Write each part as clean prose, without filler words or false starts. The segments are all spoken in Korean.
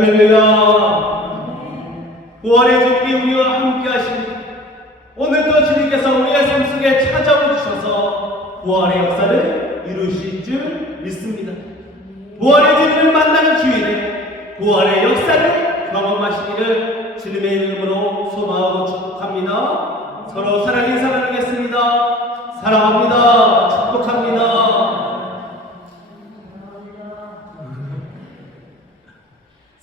할렐루야. 부활의 주님이 우리와 함께 하십니다. 오늘도 주님께서 우리의 삶 속에 찾아오 주셔서 부활의 역사를 이루실 줄 믿습니다. 부활의 주님을 만나는 주일에 부활의 역사를 경험하시기를 주님의 이름으로 소망하고 축복합니다. 서로 사랑의 인사 나누겠습니다. 사랑합니다. 축복합니다.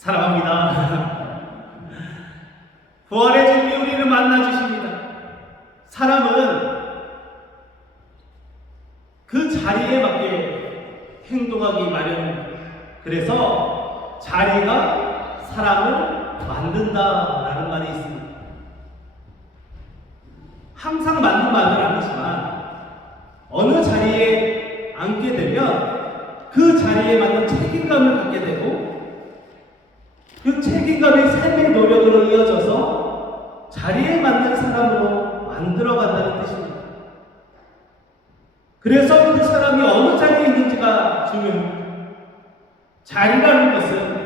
사랑합니다. 부활의 주님이 우리를 만나주십니다. 사람은 그 자리에 맞게 행동하기 마련입니다. 그래서 자리가 사람을 만든다라는 말이 있습니다. 항상 맞는 말은 아니지만 어느 자리에 앉게 되면 그 자리에 맞는 책임감을 갖게 되고 그 책임감이 삶의 노력으로 이어져서 자리에 맞는 사람으로 만들어간다는 뜻입니다. 그래서 그 사람이 어느 자리에 있는지가 중요합니다. 자리라는 것은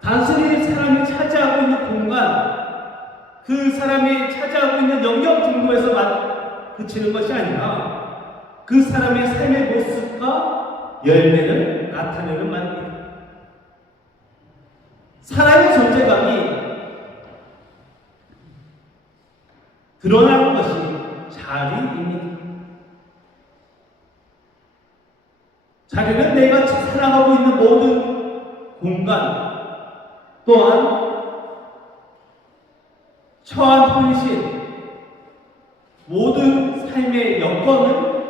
단순히 사람이 차지하고 있는 공간, 그 사람이 차지하고 있는 영역 정도에서 그치는 것이 아니라 그 사람의 삶의 모습과 열매를 나타내는 말입니다. 사람의 존재감이 드러나는 것이 자리입니다. 자리는 내가 살아가고 있는 모든 공간 또한 처한 현실 모든 삶의 여건을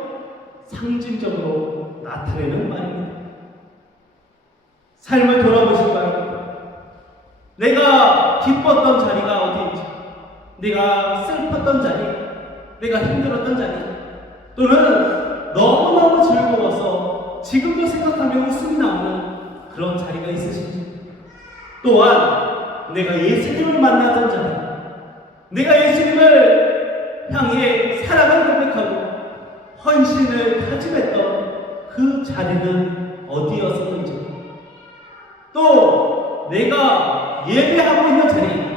상징적으로 나타내는 말입니다. 삶을 돌아보시기 바랍니다. 내가 기뻤던 자리가 어디인지, 내가 슬펐던 자리, 내가 힘들었던 자리, 또는 너무너무 즐거워서 지금도 생각하면 웃음이 나오는 그런 자리가 있으신지, 또한 내가 예수님을 만났던 자리, 내가 예수님을 향해 사랑을 고백하고 헌신을 다짐했던 그 자리는 어디였었는지, 또 내가 예배하고 있는 자리,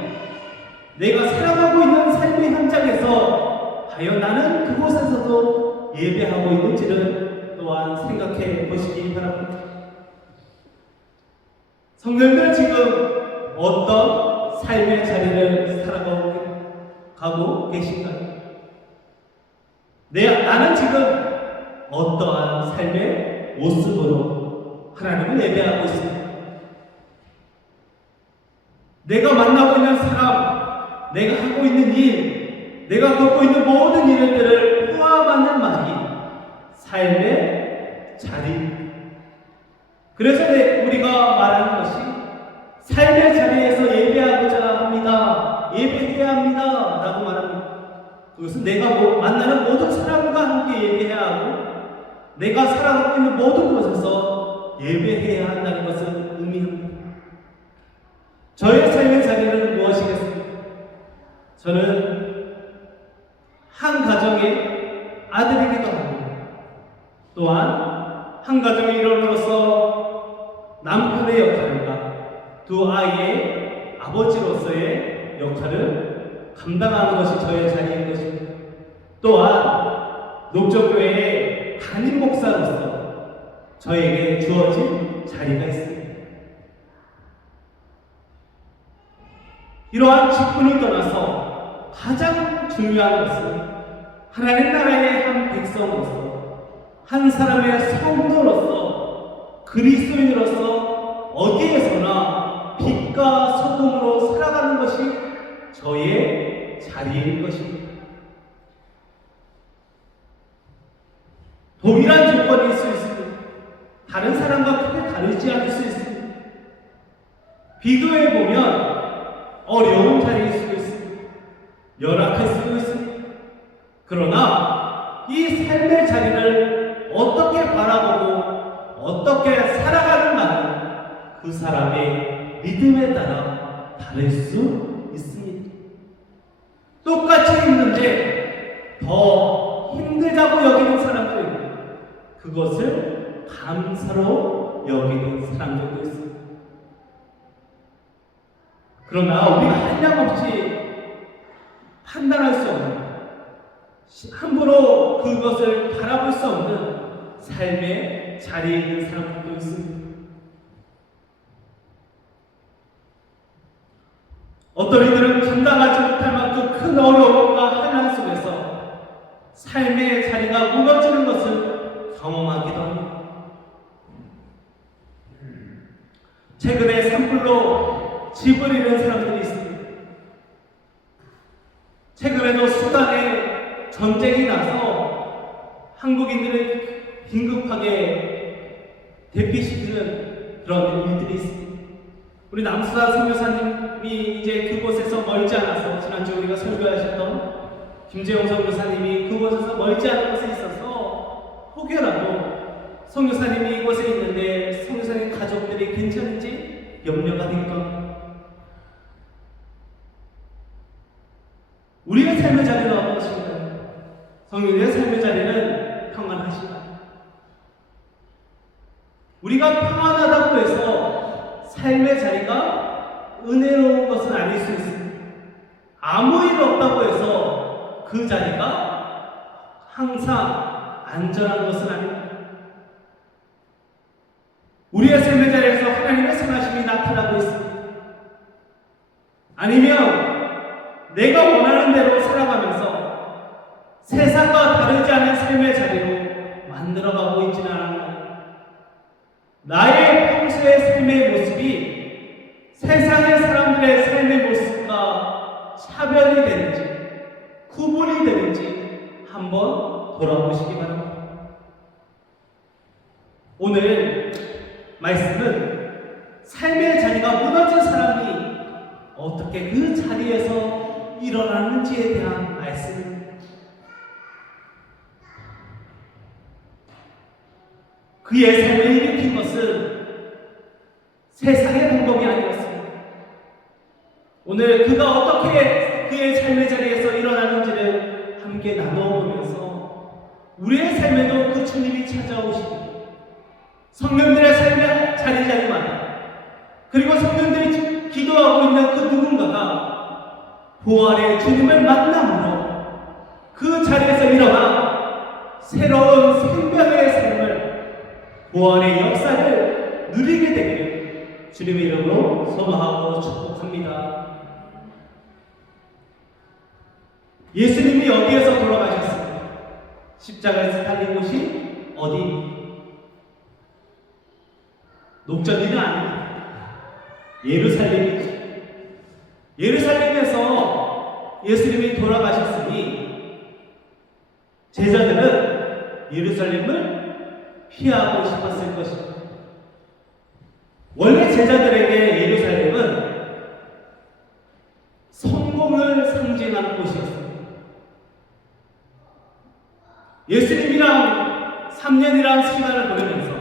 내가 살아가고 있는 삶의 현장에서 과연 나는 그곳에서도 예배하고 있는지를 또한 생각해 보시기 바랍니다. 성도님들 지금 어떤 삶의 자리를 살아가고 계신가요? 나는 지금 어떠한 삶의 모습으로 하나님을 예배하고 있습니다. 내가 만나고 있는 사람, 내가 하고 있는 일, 내가 겪고 있는 모든 일들을 포함하는 말이 삶의 자리. 그래서 우리가 말하는 것이 삶의 자리에서 예배하고자 합니다. 예배해야 합니다. 라고 말합니다. 그것은 내가 만나는 모든 사람과 함께 예배해야 하고 내가 살아가고 있는 모든 곳에서 예배해야 한다는 것을 의미합니다. 저의 삶의 자리는 무엇이겠습니까? 저는 한 가정의 아들이기도 합니다. 또한 한 가정의 일원으로서 남편의 역할과 두 아이의 아버지로서의 역할을 감당하는 것이 저의 자리인 것입니다. 또한 녹정교회의 담임 목사로서 저에게 주어진 자리가 있습니다. 이러한 직분을 떠나서 가장 중요한 것은 하나님 나라의 한 백성으로서, 한 사람의 성도로서, 그리스도인으로서 어디에서나 빛과 소금으로 살아가는 것이 저의 자리인 것입니다. 동일한 조건일 수 있습니다. 다른 사람과 크게 다르지 않을 수 있습니다. 비교해보면 어려운 자리일 수도 있습니다. 열악할 수도 있습니다. 그러나 이 삶의 자리를 어떻게 바라보고 어떻게 살아가는가는 그 사람의 믿음에 따라 다를 수 있습니다. 똑같이 있는데 더 힘들다고 여기는 사람도 있고 그것을 감사로 여기는 사람들도 있습니다. 그러나 우리가 한량없이 판단할 수 없는, 함부로 그것을 바라볼 수 없는 삶의 자리에 있는 사람들도 있습니다. 어떤 이들은 감당하지 못할 만큼 큰 어려움과 환난 속에서 삶의 자리가 무너지는 것을 경험하기도 합니다. 최근에 산불로 집을 잃은 사람들이 있습니다. 최근에도 수단에 전쟁이 나서 한국인들을 긴급하게 대피시키는 그런 일들이 있습니다. 우리 남수산 선교사님이 이제 그곳에서 멀지 않아서, 지난주 우리가 설교하셨던 김재용 선교사님이 그곳에서 멀지 않은 곳에 있어서 혹여라도 선교사님이 이곳에 있는데 선교사님 가족들이 괜찮은지 염려가 되기도 합니다. 우리의 삶의 자리는 어떠신가요? 성인의 삶의 자리는 평안하신가요? 우리가 평안하다고 해서 삶의 자리가 은혜로운 것은 아닐 수 있습니다. 아무 일 없다고 해서 그 자리가 항상 안전한 것은 아닙니다. 우리의 삶의 자리에서 하나님의 선하심이 나타나고 있습니다. 아니면 내가 원하는 대로 살아가면서 세상과 다르지 않은 삶의 자리로 만들어가고 있지는 않은가? 나의 평소의 삶의 모습이 세상의 사람들의 삶의 모습과 차별이 되는지, 구분이 되는지 한번 돌아보시기 바랍니다. 오늘 말씀은 삶의 자리가 무너진 사람이 어떻게 그 자리에서 일어나는지에 대한 말씀입니다. 그의 삶을 일으킨 것은 세상의 방법이 아니었습니다. 오늘 그가 어떻게 그의 삶의 자리에서 일어나는지를 함께 나누어 보면서 우리의 삶에도 그 주님이 찾아오시고 성령들의 삶의 자리마다, 그리고 성령들이 기도하고 있는 그 누군가가 부활의 주님을 만남으로 그 자리에서 일어나 새로운 생명의 삶을, 부활의 역사를 누리게 되기를 주님의 이름으로 소망하고 축복합니다. 예수님이 어디에서 돌아가셨습니까? 십자가에서 달린 곳이 어디입니까? 녹전이는 아닙니다. 예루살렘이죠. 예루살렘에서 예수님이 돌아가셨으니 제자들은 예루살렘을 피하고 싶었을 것입니다. 원래 제자들에게 예루살렘은 성공을 상징하는 곳이었습니다. 예수님이랑 3년이란 시간을 보내면서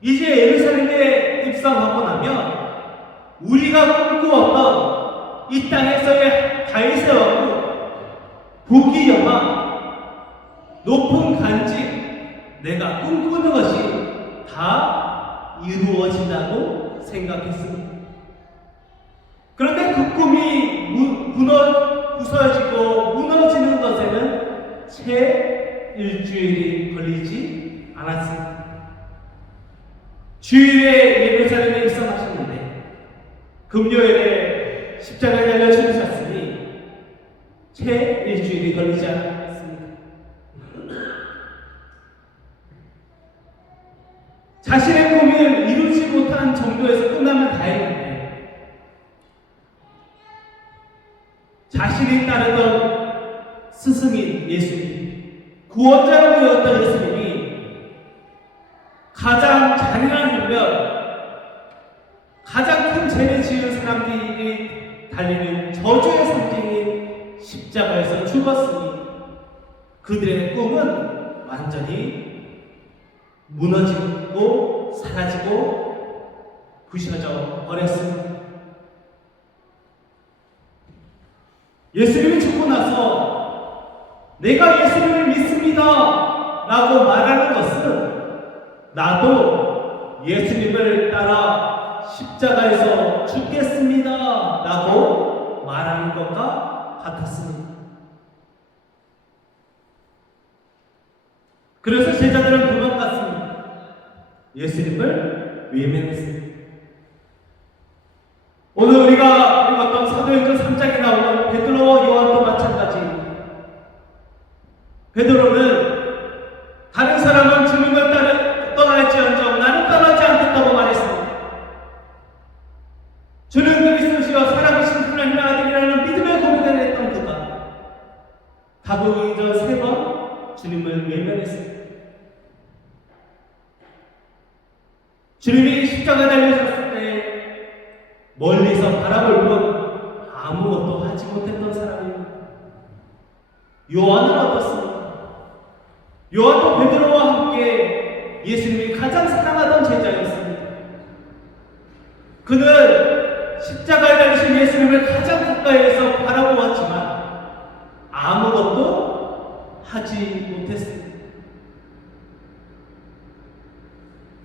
이제 예루살렘에 입성하고 나면 우리가 꿈꾸었던 이 땅에서의 다윗의 왕국, 부귀 영화, 높은 간직, 내가 꿈꾸는 것이 다 이루어진다고 생각했습니다. 그런데 그 꿈이 부서지고 무너지는 것에는 채 일주일이 걸리지 않았습니다. 주일에 예루살렘에 입성하셨는데 금요일에 십자가에 달려 죽으셨으니 채 일주일이 걸리지 않았습니다. 자신의 꿈을 이루지 못한 정도에서 끝나면 다행인데, 자신이 따르던 스승인 예수님, 구원자로 보였던 예수님이 가장 잔인한 일면, 가장 큰 죄를 지은 사람들이 달리는 저주의 상징인 십자가에서 죽었으니 그들의 꿈은 완전히 무너지고 사라지고 부셔져 버렸습니다. 예수님이 죽고 나서 내가 예수님을 믿습니다 라고 말하는 것은 나도 예수님을 따라 십자가에서 죽겠습니다 라고 말하는 것과 같았습니다. 그래서 제자들은 도망갔습니다. 예수님을 외면했습니다. 오늘 우리가 읽었던 사도행전 3장에 나오는 베드로와 요한도 마찬가지입니다. 베드로는 다른 사람은 주님을 떠날지언정 나는 떠나지 않겠다고 말했습니다. 주는 그리스도시요 살아계신 하나님의 아들이라는 믿음의 고백을 했던 그가 사도행전 3번 주님을 외면했습니다. 주님이 십자가에 달리셨을 때 멀리서 바라볼 뿐 아무것도 하지 못했던 사람입니다. 요한은 어떻습니까? 요한도 베드로와 함께 예수님이 가장 사랑하던 제자였습니다. 그는 십자가에 달리신 예수님을 가장 가까이에서 바라보았지만 아무것도 하지 못했습니다.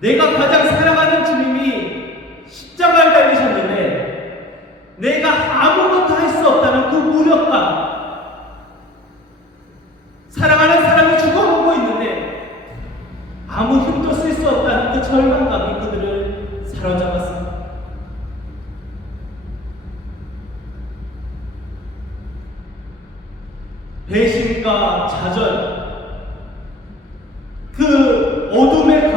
내가 가장 사랑하는 주님이 십자가에 달리셨는데 내가 아무것도 할 수 없다는 그 무력감, 사랑하는 사람이 죽어가고 있는데 아무 힘도 쓸 수 없다는 그 절망감이 그들을 사로잡았습니다. 배신과 좌절, 그 어둠의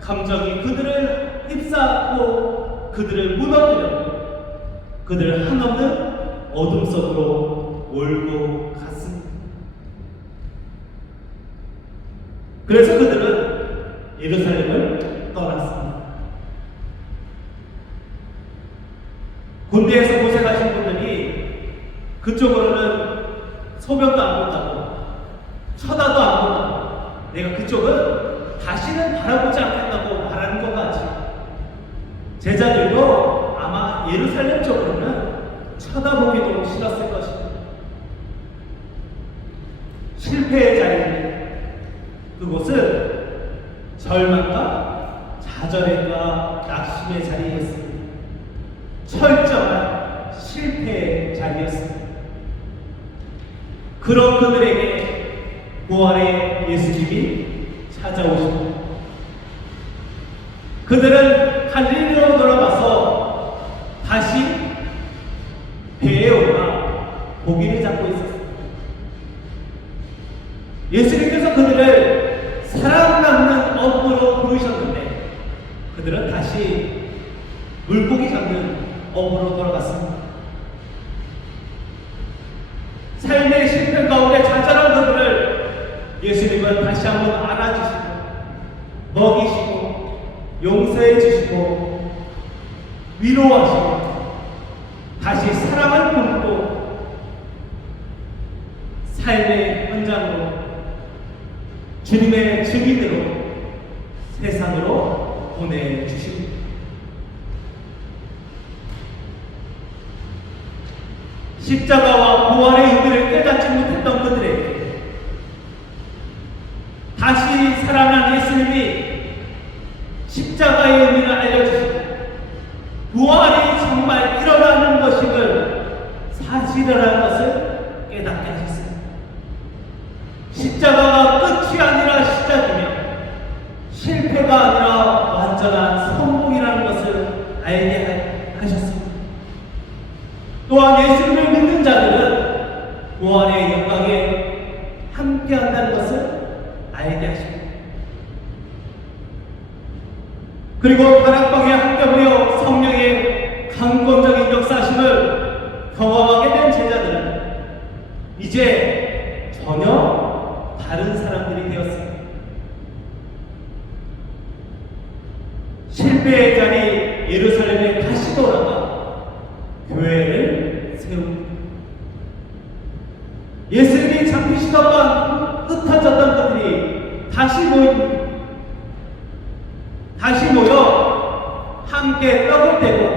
감정이 그들을 휩싸고 그들을 무너뜨렸고 그들을 한없는 어둠 속으로 몰고 갔습니다. 그래서 그들은 예루살렘을 떠났습니다. 군대에서 고생하신 분들이 그쪽으로는 소변도 안 본다고 쳐다도 안 본다고 내가 그쪽은 다시는 바라보지 않겠다고 말하는 것 같이 제자들도 아마 예루살렘 쪽으로는 쳐다보기도 싫었을 것입니다. 실패의 자리입니다. 그곳은 절망과 좌절과 낙심의 자리였습니다. 철저한 실패의 자리였습니다. 그런 그들에게 부활의 예수님이 찾아오십니다. 그들은 갈릴리로 돌아가서 다시 배에 올라 고기를 잡고 있었습니다. 예수님께서 그들을 살아남는 업으로 부르셨는데 그들은 다시 물고기 잡는 업으로 돌아갔습니다. 삶의 실패 가운데 좌절한 그들을 예수님은 다시 한번 안아주시고 먹이시고 용서해 주시고 위로하시고 다시 사랑을 품고 삶의 현장으로 주님의 증인으로 세상으로 보내주십니다. 십자가와 부활의 의미를 깨닫지 못했던 그들에게 다시 살아난 예수님이 십자가의 의미를 알려주시고 부활이 정말 일어나는 것임을 사실이라는 것을 깨닫게 하셨습니다. 십자가가 끝이 아니라 시작이며 실패가 아니라 완전한 성공이라는 것을 알게 하셨습니다. 또한 예수님을 믿는 자들은 부활의 영광에 함께한다는 것을 알게 하십니다. 그리고 다락방에 함께 모여 성령의 강권적인 역사심을 경험하게 된 제자들은 이제 전혀 다른 사람들이 되었습니다. 실패의 자리 예루살렘에 다시 돌아가 교회를 세웁니다. 예수님이 잡히시던 흩어졌던 그들이 다시 모입니다. 다시 모여 함께 떡을 떼고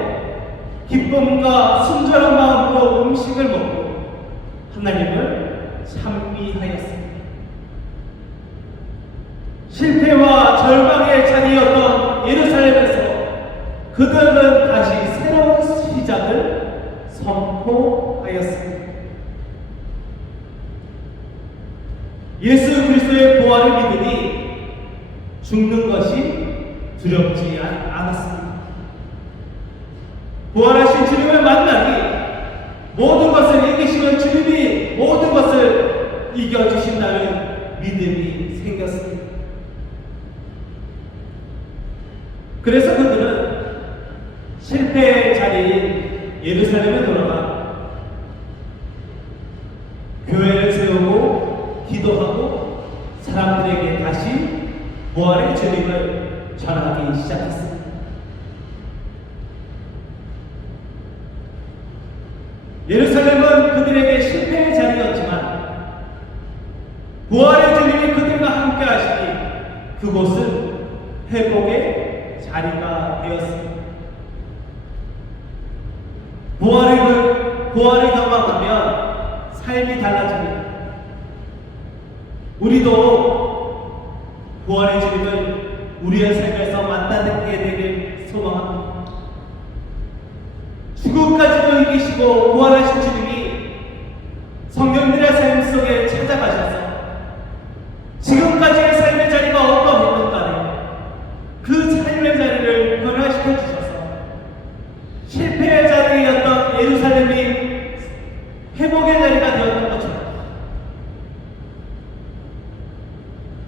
기쁨과 순전한 마음으로 음식을 먹고 하나님을 찬미하였습니다. 실패와 절망의 자리였던 예루살렘에서 그들은 다시 새로운 시작을 선포하였습니다. 예수 그리스도의 부활을 믿으니 죽는 것이 두렵지 않았습니다. 부활하신 주님을 만나니 모든 것을 이기시는 주님이 모든 것을 이겨주신다는 믿음이 생겼습니다. 그래서 그들은 실패의 자리인 예루살렘에 돌아가 교회를 세우고 기도하고 사람들에게 다시 부활의 주님을 전하기 시작했습니다. 예루살렘은 그들에게 실패의 자리였지만 부활의 주님이 그들과 함께 하시니 그곳은 회복의 자리가 되었습니다. 부활을 경험하면 삶이 달라집니다. 우리도 부활의 주님을 우리의 삶에서 만나게 되길 소망합니다. 죽음까지도 이기시고 부활하신 주님이 성령들의 삶 속에 찾아가셔서 지금까지의 삶의 자리가 어떠했든 간에 그 삶의 자리를 변화시켜 주셔서 실패의 자리였던 예루살렘이 회복의 자리가 되었던 것처럼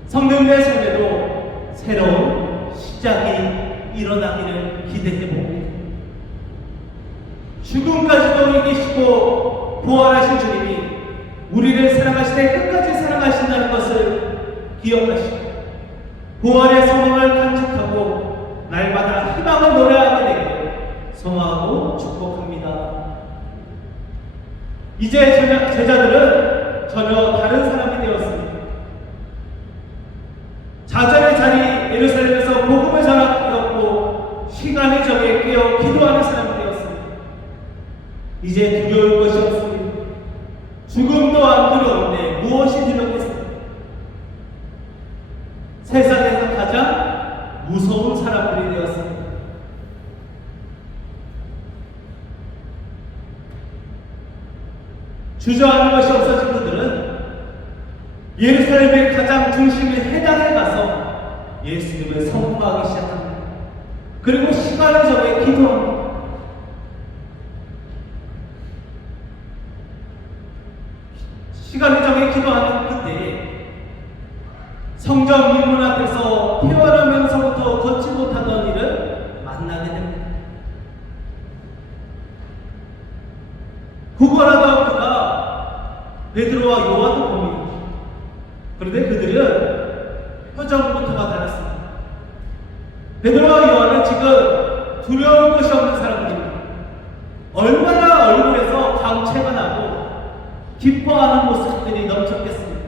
성령들의 삶에도 새로운 시작이 일어나기를 기대해 봅니다. 죽음까지도 이기시고 부활하신 주님이 우리를 사랑하시되 끝까지 사랑하신다는 것을 기억하시고 부활의 소망을 간직하고 날마다 희망을 노래하게 되기를 소망하고 축복합니다. 이제 제자들은 전혀 다른 사람이 되었습니다. 자전의 자리 예루살렘에서 복음을 전하고 시간을 정해 깨어 기도하는 사람이 되었습니다. 이제 두려울 것이 없습니다. 죽음도 안 두려운데 무엇이 두렵겠습니까? 세상에서 가장 무서운 사람들이 되었습니다. 주저하는 것이 없어진 그들은 예루살렘의 가장 중심인 회당에 가서 예수님을 선포하기 시작합니다. 그리고 시간을 정해 기도합니다. 시간을 정해 기도하는 그때 성전 미문 앞에서 태어나면서부터 걷지 못하던 일을 만나게 됩니다. 구걸하던 그가 베드로와 요한을 봅니다. 그런데 그들은 표정부터가 달랐습니다. 베드로와 요한은 지금 두려울 것이 없는 사람들입니다. 얼마나 얼굴에서 광채가 나고 기뻐하는 모습들이 넘쳤겠습니다.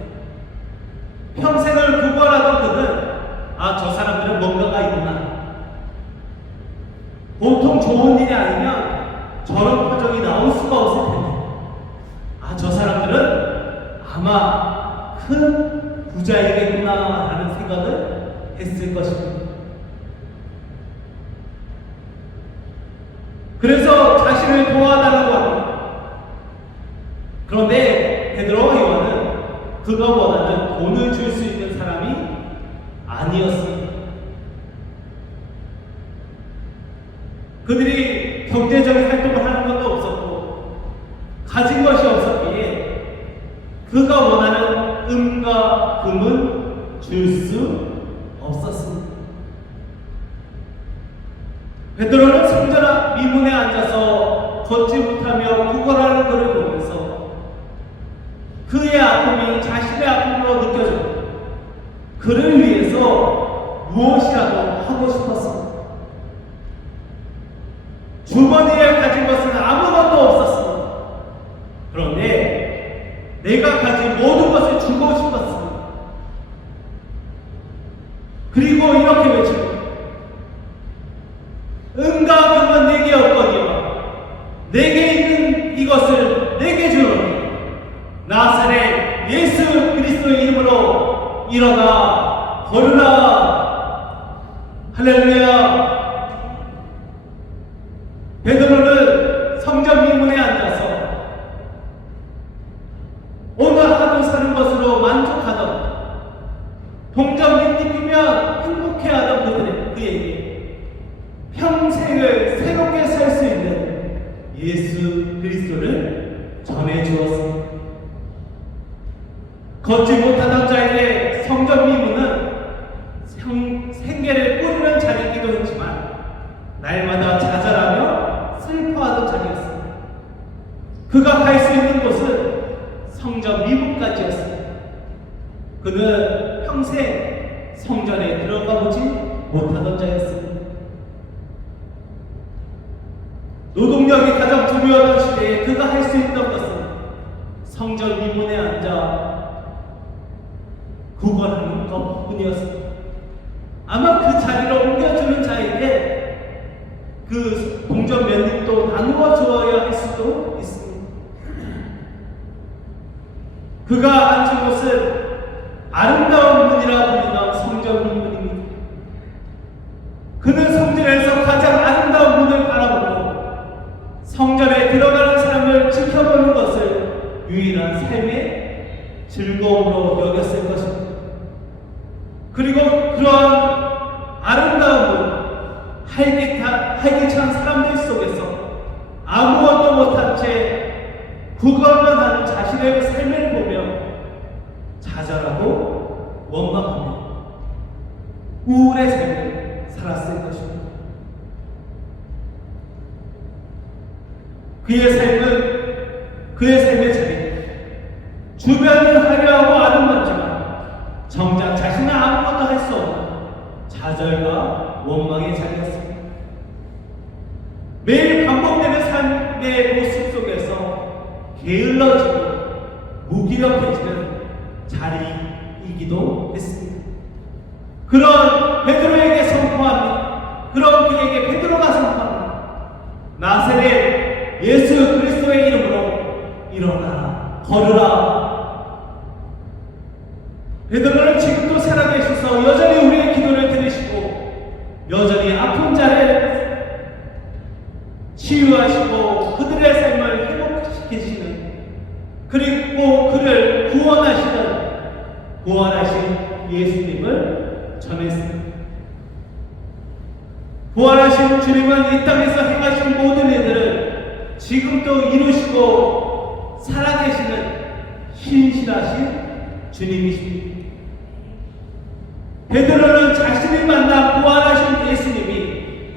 평생을 구걸하던 그는 저 사람들은 뭔가가 있구나. 보통 좋은 일이 아니면 저런 표정이 나올 수가 없을 텐데 저 사람들은 아마 큰 부자이겠구나 라는 생각을 했을 것입니다. 그래서 자신을 도와달라고 합니다. 그런데 베드로와 요한은 그가 원하는 돈을 줄 수 있는 사람이 아니었습니다. 그들이 경제적인 활동을 하는 것도 없었고 가진 것이 없었기에 그가 원하는 은과 금은 줄 수 없었습니다. 베드로는 성전 앞 미문에 앉아서 걷지 못하며 구걸하는 그를 보면서 그의 아픔이 자신의 아픔으로 느껴졌고 그를 위해서 무엇이라도 하고 싶었습니다. 주머니에 가진 것은 아무것도 없었습니다. 그런데 내가 가진 모든 것을 주고 싶었습니다. 그리고 이렇게 외칩니다. 은과 금은 내게 없거니와 내게 있는 이것을 내게 주노니 나사렛 예수 그리스도의 이름으로 일어나 걸으라. 할렐루야. 목회하던 그에게 평생을 새롭게 살 수 있는 예수 그리스도를 전해주었습니다. 걷지 못하던 자에게 성전 미문은 생계를 꾸리는 자리이기도 했지만 날마다 좌절하며 슬퍼하던 자리였습니다. 그가 갈 수 있는 곳은 성전 미문까지였습니다. 그는 평생 성전에 들어가 보지 못하던 자였습니다. 노동력이 가장 두려웠던 시대에 그가 할 수 있던 것은 성전 미문에 앉아 구걸하는 것뿐이었습니다. 아마 그 자리로 옮겨주는 자에게 그 동전 몇 입도 나누어 주어야 할 수도 있습니다. 그가 앉은 곳은 아름다운 문이라 불리던 성전 문입니다. 그는 성전에서 가장 아름다운 문을 바라보고 성전에 들어가는 사람을 지켜보는 것을 유일한 삶의 즐거움으로 여겼을 것입니다. 그리고 그러한 아름다운 문, 활기찬 사람들 속에서 아무것도 못한 채 구걸만 하는 자신의 삶을 보며 좌절하고 원망하며 우울의 삶을 살았을 것입니다. 그의 삶의 자리는 주변을 화려하고 아름답지만 정작 자신은 아무것도 할 수 없는 좌절과 원망의 자리였습니다. 매일 반복되는 삶의 모습 속에서 게을러지고 무기력해지는 자리이기도 했습니다. 그런 베드로에게 선포합니다. 그런 그에게 베드로가 선포합니다. 나사렛 예수 그리스도의 이름으로 일어나 걸으라. 베드로는 지금도 살아계셔서 여전히 우리의 기도를 들으시고 여전히 아픈 자를 치유하시고 그들의 삶을 회복시키시는, 그리고 그를 구원하신 예수님을 전했습니다. 부활하신 주님은 이 땅에서 행하신 모든 일들을 지금도 이루시고 살아계시는 신실하신 주님이십니다. 베드로는 자신이 만나 부활하신 예수님이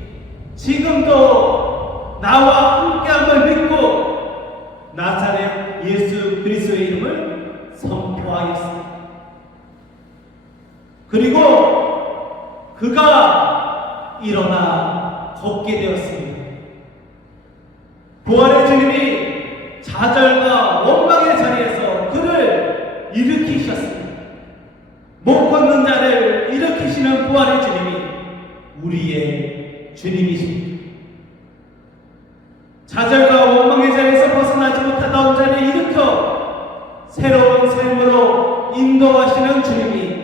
지금도 나와 함께함을 믿고 나사렛 예수 그리스도의 이름을 선포하였습니다. 그리고 그가 일어나 걷게 되었습니다. 부활의 주님이 좌절과 원망의 자리에서 그를 일으키셨습니다. 못 걷는 자를 일으키시는 부활의 주님이 우리의 주님이십니다. 좌절과 원망의 자리에서 벗어나지 못하던 자를 일으켜 새로운 삶으로 인도하시는 주님이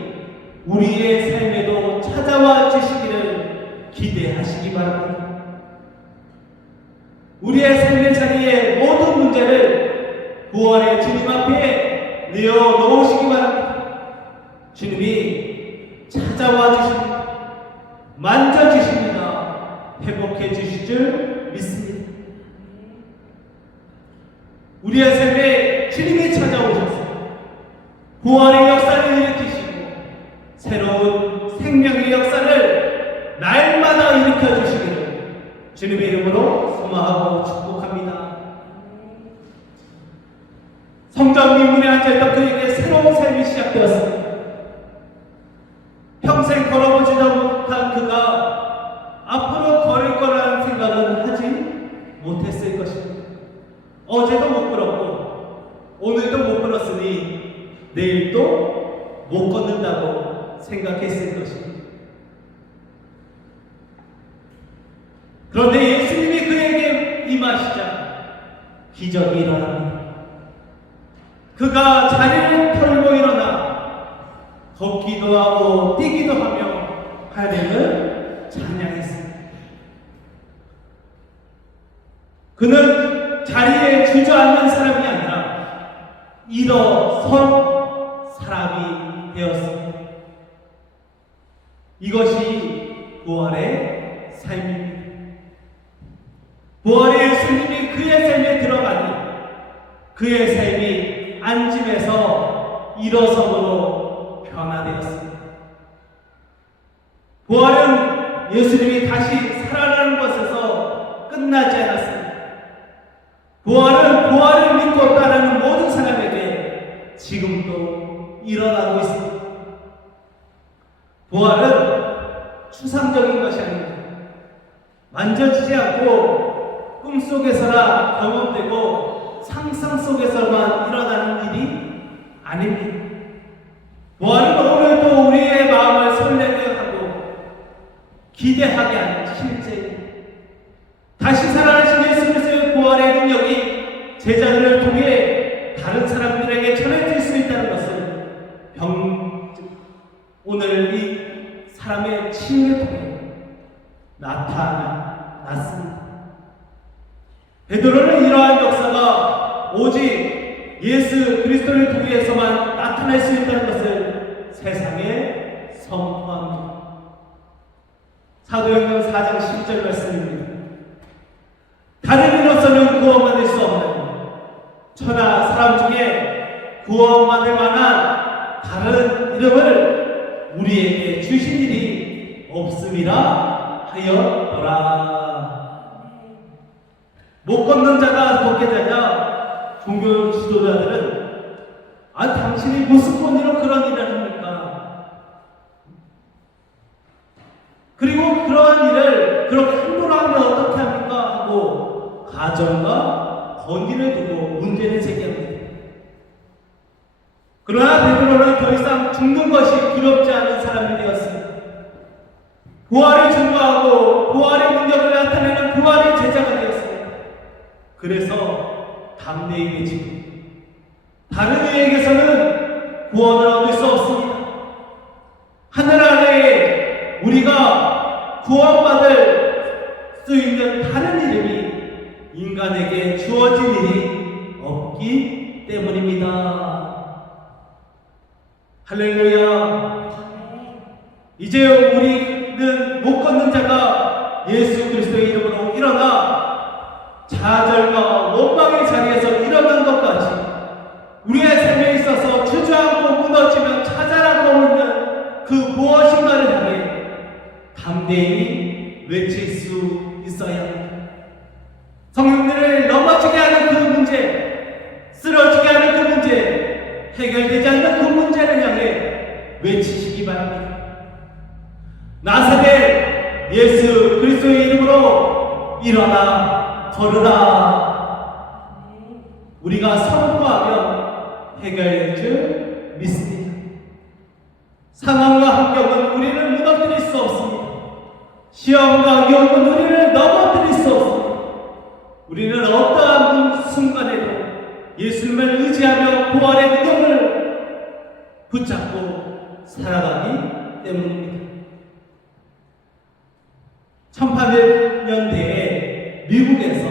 우리의 삶에도 찾아와 주시기를 기대하시기 바랍니다. 우리의 삶의 자리에 모든 문제를 부활의 주님 앞에 내어놓으시기 바랍니다. 주님이 찾아와 주십니다. 만져주십니다. 회복해 주실 줄 믿습니다. 우리의 삶에 주님이 찾아오셔서 부활의 역사를 일으키시고 새로운 생명의 역사를 날마다 일으켜 주시기를 주님의 이름으로 소망하고 축복합니다. 성전 미문에 앉아있던 그에게 새로운 삶이 시작되었습니다. 평생 걸어보지도 못한 그가 앞으로 걸을 거라는 생각은 하지 못했을 것입니다. 어제도 못 걸었고 오늘도 못 걸었으니 내일도 못 걷는다고 생각했을 것입니다. 그런데 예수님이 그에게 임하시자 기적이 일어납니다. 그가 자리를 털고 일어나 걷기도 하고 뛰기도 하며 하나님을 찬양했습니다. 그는 자리에 주저앉는 사람이 아니라 일어선 사람이 되었습니다. 이것이 부활의 삶입니다. 부활의 예수님이 그의 삶에 들어가니 그의 삶이 안짐에서 일어섬으로 변화되었습니다. 부활은 예수님이 다시 살아나는 것에서 끝나지 않았습니다. 부활은 부활을 믿고 따르는 모든 사람에게 지금도 일어나고 있습니다. 부활은 추상적인 것이 아닙니다. 만져지지 않고 꿈속에서나 경험되고 상상 속에서만 일어나는 일이 아닙니다. 부활은 오늘도 우리의 마음을 설레게 하고 기대하게 하는 실제입니다. 다시 살아나신 예수 그리스도의 부활의 능력이 제자들을 통해 다른 사람들에게 전해질 수 있다는 것을 오늘 이 사람의 치유를 통해 나타났습니다. 베드로는 이러한 역사가 오직 예수 그리스도를 통해서만 나타날 수 있다는 것을 세상에 선포합니다. 사도행전 4장 12절 말씀입니다. 다른 이로서는 구원받을 수 없는 천하 사람 중에 구원받을 만한 다른 이름을 우리에게 주신 일이 없음이라 하였더라. 못 걷는 자가 걷게 되자 종교 지도자들은 당신이 무슨 권리로 그런 일을 합니까? 그리고 그러한 일을 그렇게 함부로 하면 어떻게 합니까? 하고 가정과 권리를 두고 문제를 제기합니다. 그러나 베드로는 더 이상 죽는 것이 두렵지 않은 사람이 되었습니다. 부활을 증거하고 부활의 능력을 나타내는 부활의 제자가 되었습니다. 그래서 담대히 외치고 다른 이에게서는 구원을 얻을 수 없습니다. 하늘 아래에 우리가 구원받을 수 있는 다른 이름이 인간에게 주어진 일이 없기 때문입니다. 할렐루야. 이제 우리는 못 걷는 자가 예수 그리스도의 이름으로 일어나 좌절과 원망의 자리에서 일어난 것까지 우리의 삶에 있어서 주저앉고 무너지며 찾아나고 있는 그 무엇인가를 향해 담대히 외칠 수 있어야 합니다. 성령들을 넘어지게 하는 그 문제, 쓰러지게 하는 그 문제, 해결되지 않는 그 문제를 향해 외치시기 바랍니다. 나사렛 예수 그리스도의 이름으로 일어나 걸으라. 우리가 선포하면 해결될 줄 믿습니다. 상황과 환경은 우리를 무너뜨릴 수 없습니다. 시험과 유혹은 우리를 넘어뜨릴 수 없습니다. 우리는 어떠한 순간에도 예수님을 의지하며 부활의 능력을 붙잡고 살아가기 때문입니다. 1800년대에 미국에서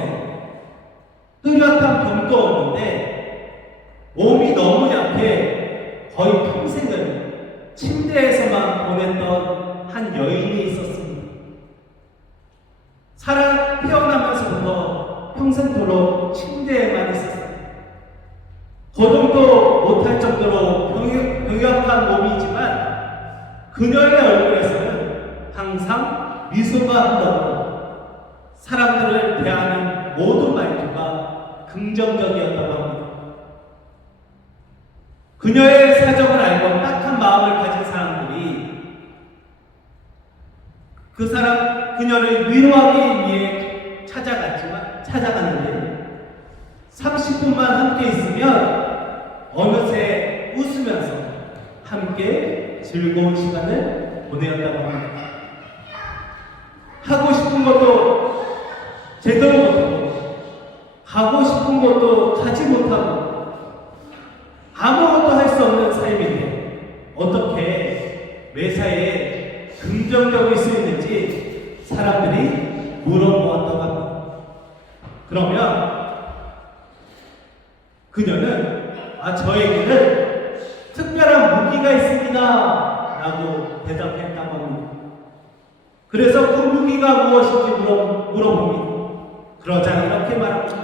뚜렷한 병도 없는데 몸이 너무 약해 거의 평생을 침대에서만 보냈던 한 여인이 있었습니다. 태어나면서부터 평생토록 침대에만 있었습니다. 거동도 못할 정도로 병약한 몸이지만 그녀의 얼굴에서는 항상 미소가 흘렀고 사람들을 대하는 모든 말투가 긍정적이었다고 합니다. 그녀의 사정을 알고 딱한 마음을 가진 사람들이 그녀를 위로하기 위해 찾아갔는데 30분만 함께 있으면 어느새 웃으면서 함께 즐거운 시간을 보내었다고 합니다. 하고 싶은 것도 제대로 못하고 가고 싶은 것도 가지 못하고 아무것도 할 수 없는 삶인데 어떻게 매사에 긍정적일 수 있는지 사람들이 물어보았다고 합니다. 그러면 그녀는 저에게는 특별한 무기가 있습니다 라고 대답했다고 합니다. 그래서 그 무기가 무엇인지 물어봅니다. 그러자 이렇게 말합니다.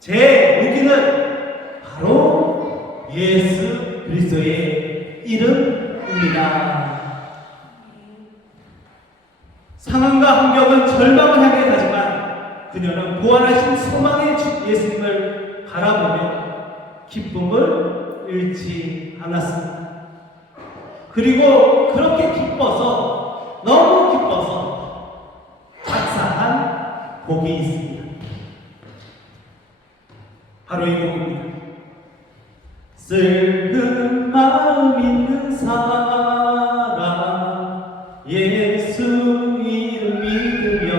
제 무기는 바로 예수 그리스도의 이름입니다. 상황과 환경은 절망을 향해 가지만 그녀는 부활하신 소망의 주 예수님을 바라보며 기쁨을 잃지 않았습니다. 그리고 그렇게 기뻐서, 너무 기뻐서 작사한 곡이 있습니다. 바로 이 곡입니다. 슬픈 마음 있는 사람 예수 이름 믿으며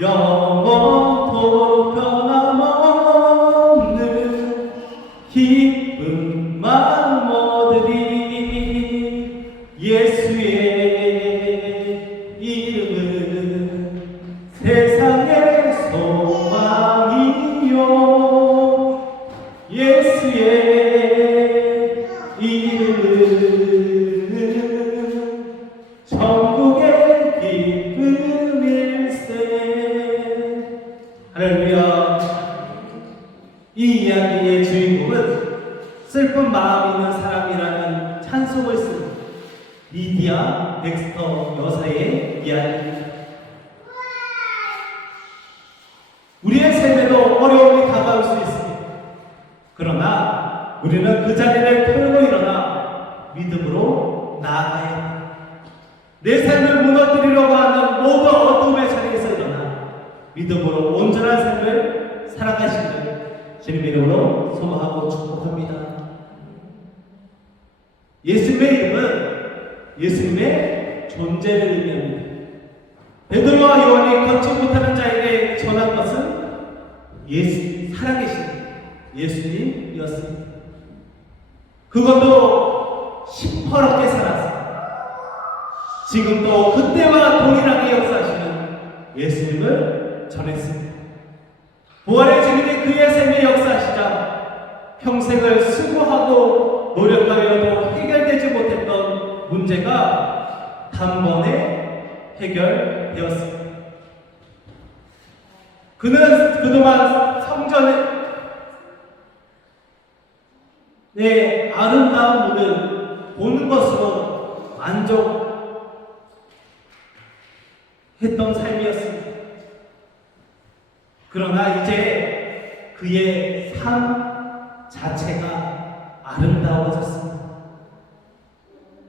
영원토록 변함없는 기쁜 마음 얻으리. 예수의 이름은 세상의 소망이요 예수의 이름은 천국의 기쁨일세. 할렐루야. 이 이야기의 주인공은 슬픈 마음 있는 사람이라는 찬송을 쓴 리디아 덱스터 여사의 이야기입니다. 우리의 삶에도 어려움이 다가올 수 있습니다. 그러나 우리는 그 자리를 털고 일어나 믿음으로 나아가야 합니다. 내 삶을 무너뜨리려고 하는 모든 어둠의 자리에서 일어나 믿음으로 온전한 삶을 살아가시는 주님의 이름으로 소망하고 축복합니다. 예수님의 이름은 예수님의 존재를 의미합니다. 베드로와 요한이 걷지 못하는 자에게 전한 것은 살아계신 예수님이었습니다. 그것도 시퍼렇게 살아서 지금도 그때와 동일하게 역사하시는 예수님을 전했습니다. 부활의 주님이 그의 삶에 역사하시자 평생을 수고하고 노력하여도 해결되지 못했던 문제가 단번에 해결되었습니다. 그는 그동안 성전의 아름다운 문을 보는 것으로 만족했던 삶이었습니다. 그러나 이제 그의 삶 자체가 아름다워졌습니다.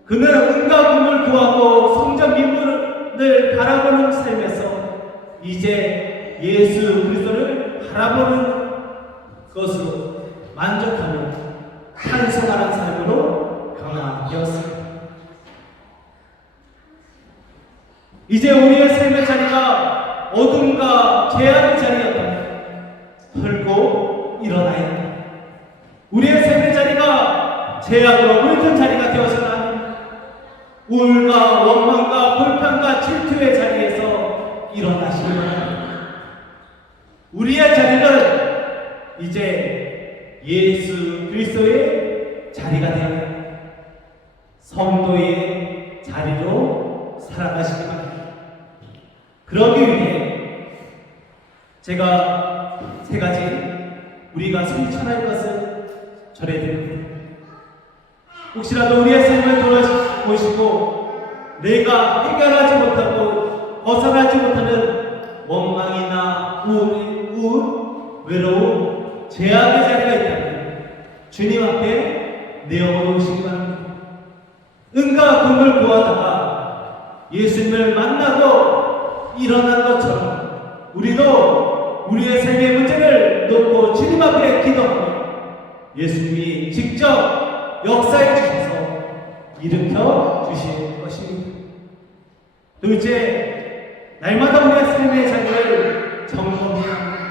그는 은과 금을 구하고 성전 미문을 바라보는 삶에서 이제 예수 그리스도를 바라보는 것으로 만족하며 찬송하는 삶으로 변화되었습니다. 이제 우리의 삶의 자리가 어둠과 죄악의 자리였다면 털고 일어나야 합니다. 우리의 삶의 자리가 죄악으로 물든 자리가 되어서는 안 됩니다. 우울과 원망과 불평과 질투의 자리에서 일어나시기 바랍니다. 우리의 자리는 이제 예수 그리스도의 자리가 되어 성도의 자리로 살아가시기 바랍니다. 그러기 위해 제가 세 가지 우리가 실천할 것을 전해드립니다. 혹시라도 우리의 삶을 돌아보시고 내가 해결하지 못하고 벗어나지 못하는 원망이나 우울, 외로움, 죄악의 자리가 있다면 주님 앞에 내어놓으시기 바랍니다. 은과 금을 구하다가 예수님을 만나고 일어난 것처럼 우리도 우리의 삶의 문제를 놓고 주님 앞에 기도하며 예수님이 직접 역사해 주셔서 일으켜 주실 것입니다. 둘째, 날마다 우리의 삶의 자리를 점검해야 합니다.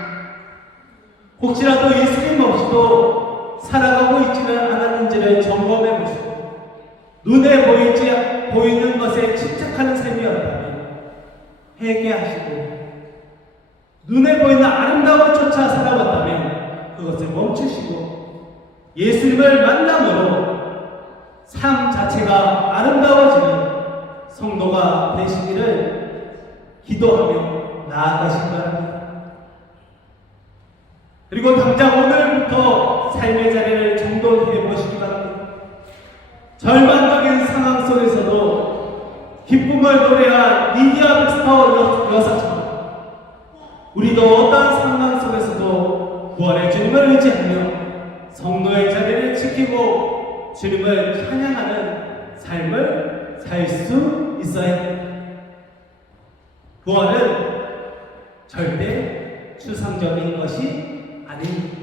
혹시라도 예수님 없이도 살아가고 있지는 않았는지를 점검해 보시고 눈에 보이는 것에 집착하는 삶이었다면 회개하시고 눈에 보이는 아름다움을 쫓아 살아왔다면 그것을 멈추시고 예수님을 만남으로 삶 자체가 아름다워지는 성도가 되시기를 기도하며 나아가시기 바랍니다. 그리고 당장 오늘부터 삶의 자리를 정돈해 보시기 바랍니다. 절망적인 상황 속에서도 기쁨을 노래한 리디아 빅스터 여사처럼 우리도 어떠한 상황 속에서도 부활의 주님을 의지하며 성도의 자리를 지키고 주님을 찬양하는 삶을 살 수 있어야 합니다. 부활은 절대 추상적인 것이 아닙니다.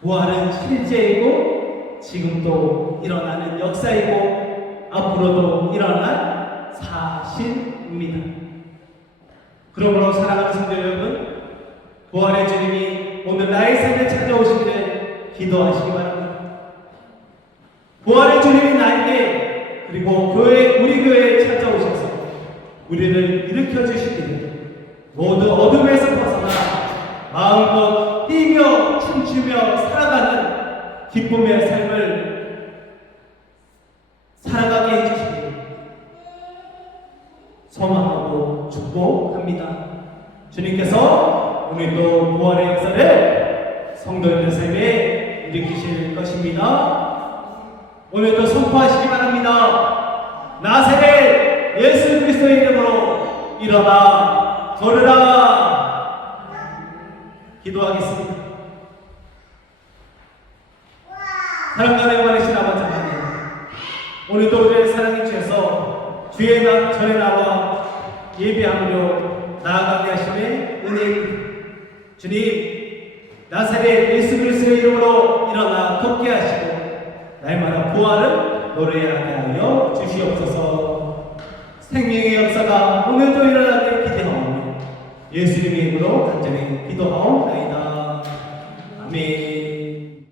부활은 실제이고 지금도 일어나는 역사이고 앞으로도 일어날 사실입니다. 그러므로 사랑하는 성도 여러분, 부활의 주님이 오늘 나의 삶에 찾아오시기를 기도하시기 바랍니다. 부활의 주님이 나에게 그리고 우리 교회에 찾아오셔서 우리를 일으켜 주시기를 모두 어둠에서 벗어나 마음껏 뛰며 춤추며 살아가는 기쁨의 삶을 살아가게 해주시기를 소망하고 축복합니다. 주님께서 오늘도 부활의 역사를 성도님의 삶에 일으키실 것입니다. 오늘도 선포하시기 바랍니다. 나사렛 예수 그리스도의 이름으로 일어나 걸으라. 기도하겠습니다. 사랑과 영원하신 아버지 하나님, 오늘도 우리의 사랑에 주셔서 주의 전에 나와 예배함으로 나아가게 하심에 은혜입니다. 주님, 나사렛 예수 그리스도의 이름으로 일어나 걷게 하시고 날마다 부활을 노래하게 하여 주시옵소서. 생명의 역사가 오늘도 일어나길 기대하오며 예수님의 이름으로 간절히 기도하옵나이다. 아멘.